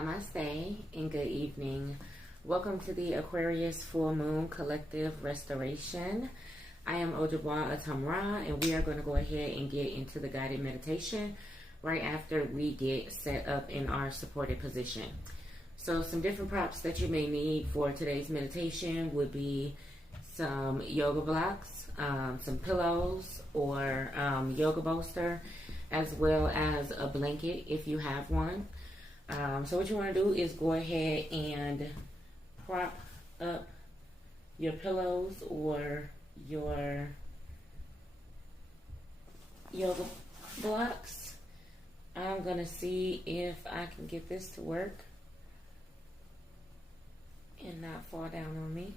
Namaste and good evening. Welcome to the Aquarius Full Moon Collective Restoration. I am Ojibwa Atamra, and we are going to go ahead and get into the guided meditation right after we get set up in our supported position. So some different props that you may need for today's meditation would be some yoga blocks, some pillows or yoga bolster, as well as a blanket if you have one. So what you want to do is go ahead and prop up your pillows or your yoga blocks. I'm going to see if I can get this to work and not fall down on me.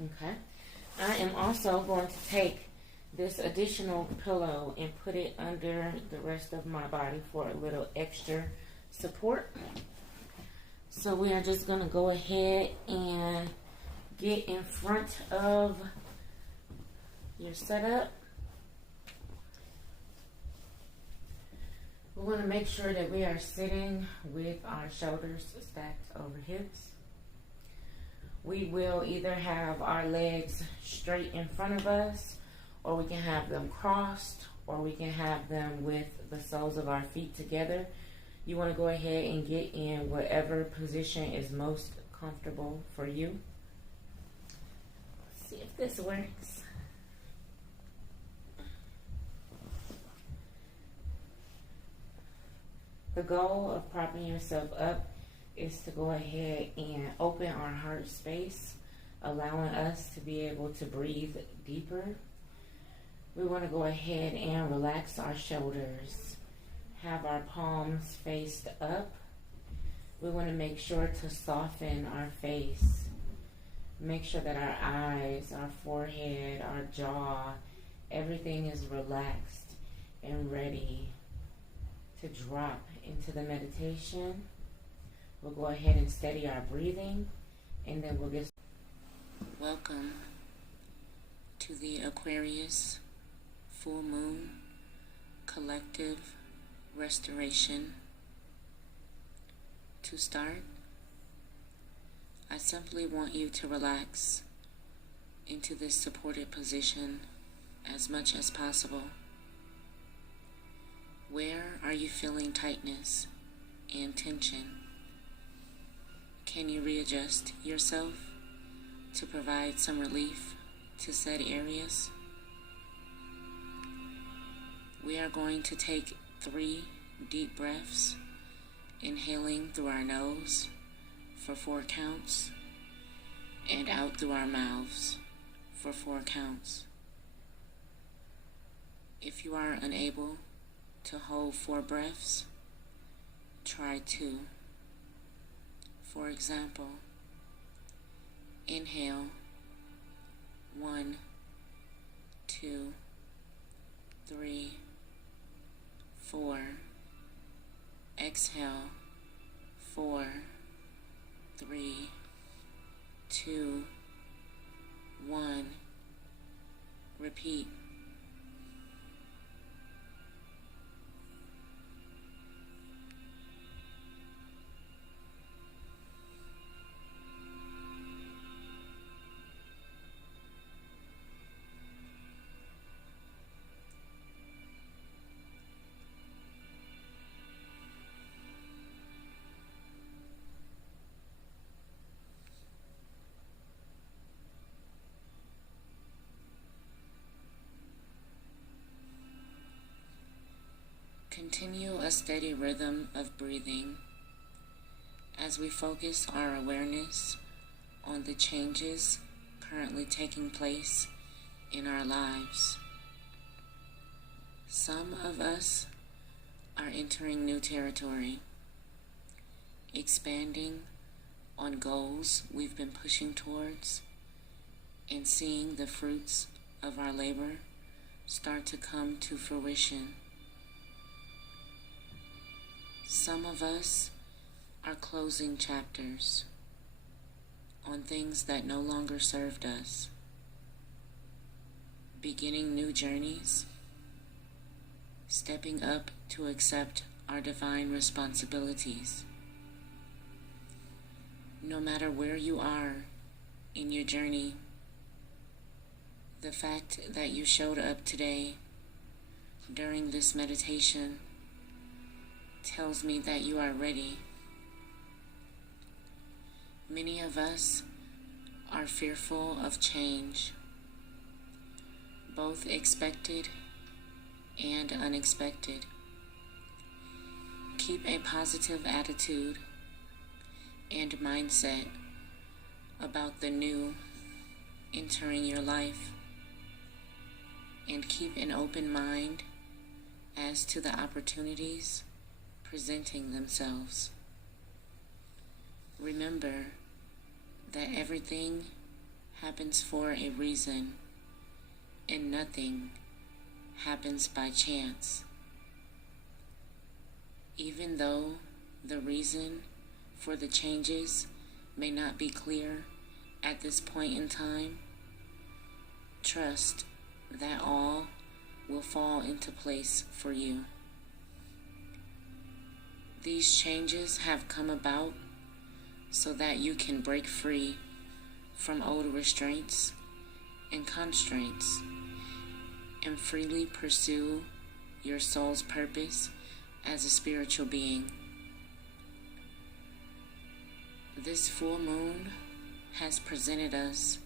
Okay. I am also going to take this additional pillow and put it under the rest of my body for a little extra support. So we are just going to go ahead and get in front of your setup. We want to make sure that we are sitting with our shoulders stacked over hips. We will either have our legs straight in front of us, or we can have them crossed, or we can have them with the soles of our feet together. You want to go ahead and get in whatever position is most comfortable for you. Let's see if this works. The goal of propping yourself up is to go ahead and open our heart space, allowing us to be able to breathe deeper. We want to go ahead and relax our shoulders, have our palms faced up. We want to make sure to soften our face. Make sure that our eyes, our forehead, our jaw, everything is relaxed and ready to drop into the meditation. We'll go ahead and steady our breathing, and then we'll get... Welcome to the Aquarius Full Moon Collective Restoration. To start, I simply want you to relax into this supported position as much as possible. Where are you feeling tightness and tension? Can you readjust yourself to provide some relief to said areas? We are going to take 3 deep breaths, inhaling through our nose for 4 counts, and out through our mouths for 4 counts. If you are unable to hold 4 breaths, try 2. For example, inhale 1, 2, 3, 4. Exhale 4, 3, 2, 1. Repeat. Continue a steady rhythm of breathing as we focus our awareness on the changes currently taking place in our lives. Some of us are entering new territory, expanding on goals we've been pushing towards, and seeing the fruits of our labor start to come to fruition. Some of us are closing chapters on things that no longer served us, beginning new journeys stepping up to accept our divine responsibilities. No matter where you are in your journey, the fact that you showed up today during this meditation tells me that you are ready. Many of us are fearful of change, both expected and unexpected. Keep a positive attitude and mindset about the new entering your life, and keep an open mind as to the opportunities presenting themselves. Remember that everything happens for a reason, and nothing happens by chance. Even though the reason for the changes may not be clear at this point in time, trust that all will fall into place for you. These changes have come about so that you can break free from old restraints and constraints and freely pursue your soul's purpose as a spiritual being. This full moon has presented us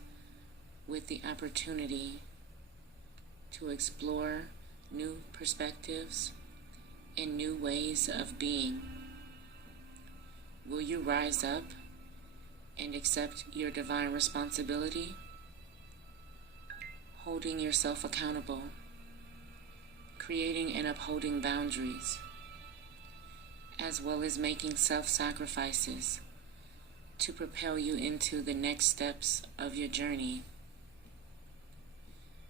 with the opportunity to explore new perspectives and new ways of being. Will you rise up and accept your divine responsibility, holding yourself accountable, creating and upholding boundaries, as well as making self-sacrifices to propel you into the next steps of your journey?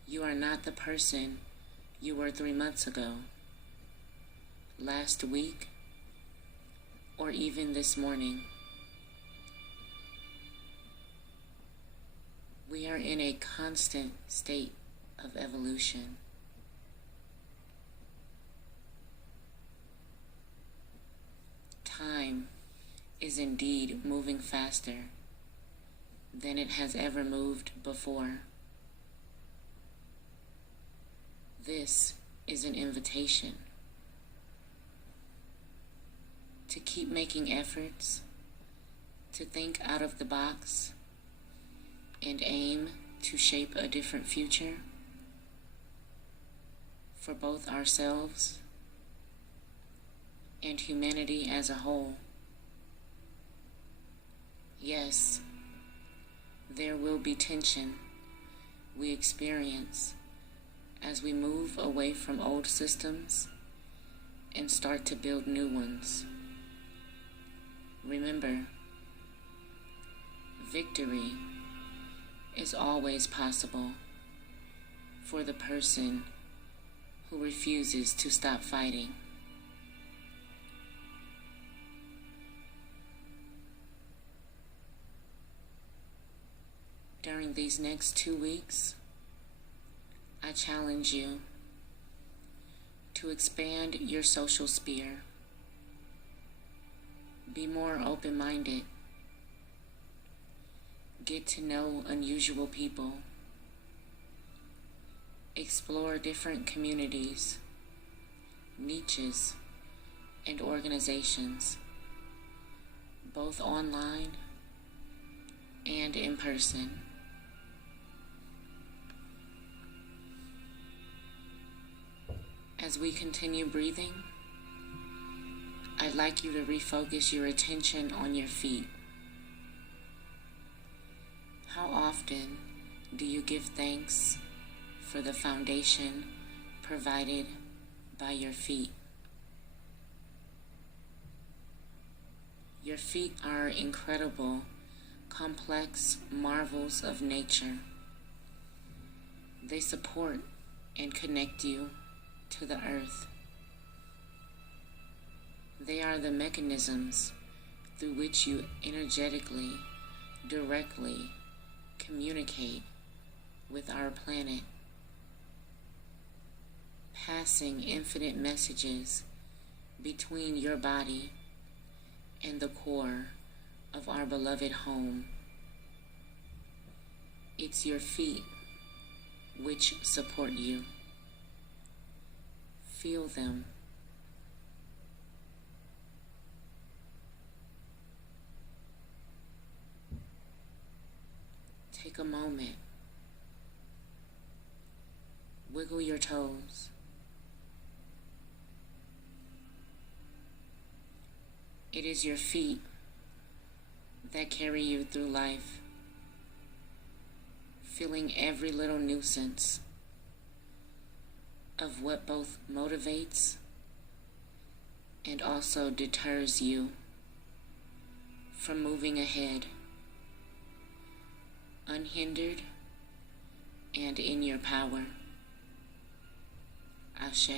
You are not the person you were 3 months ago, last week, or even this morning. We are in a constant state of evolution. Time is indeed moving faster than it has ever moved before. This is an invitation to keep making efforts to think out of the box and aim to shape a different future for both ourselves and humanity as a whole. Yes, there will be tension we experience as we move away from old systems and start to build new ones. Remember, victory is always possible for the person who refuses to stop fighting. During these next 2 weeks, I challenge you to expand your social sphere. Be more open-minded. Get to know unusual people. Explore different communities, niches, and organizations, both online and in person. As we continue breathing, I'd like you to refocus your attention on your feet. How often do you give thanks for the foundation provided by your feet? Your feet are incredible, complex marvels of nature. They support and connect you to the earth. They are the mechanisms through which you energetically, directly communicate with our planet. passing infinite messages between your body and the core of our beloved home. It's your feet which support you. Feel them. Take a moment. Wiggle your toes. It is your feet that carry you through life, feeling every little nuisance of what both motivates and also deters you from moving ahead, unhindered and in your power. Ashe.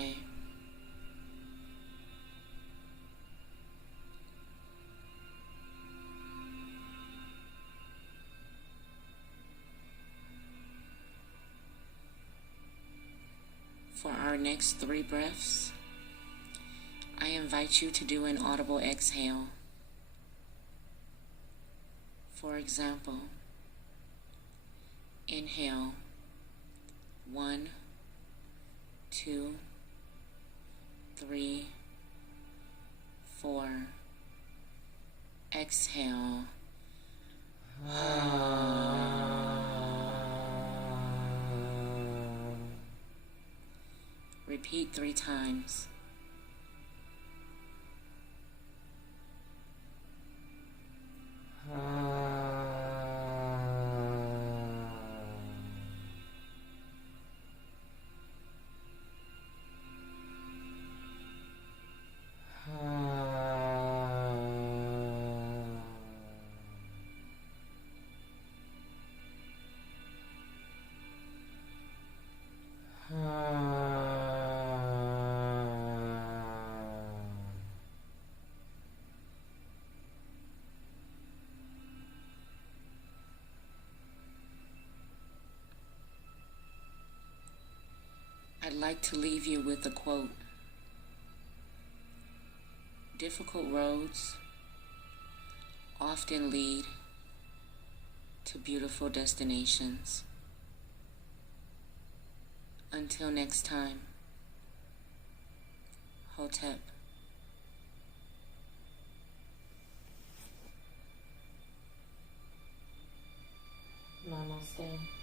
For our next 3 breaths, I invite you to do an audible exhale. For example, inhale 1, 2, 3, 4. Exhale. Repeat 3 times. I'd like to leave you with a quote. Difficult roads often lead to beautiful destinations. Until next time, Hotep. Namaste.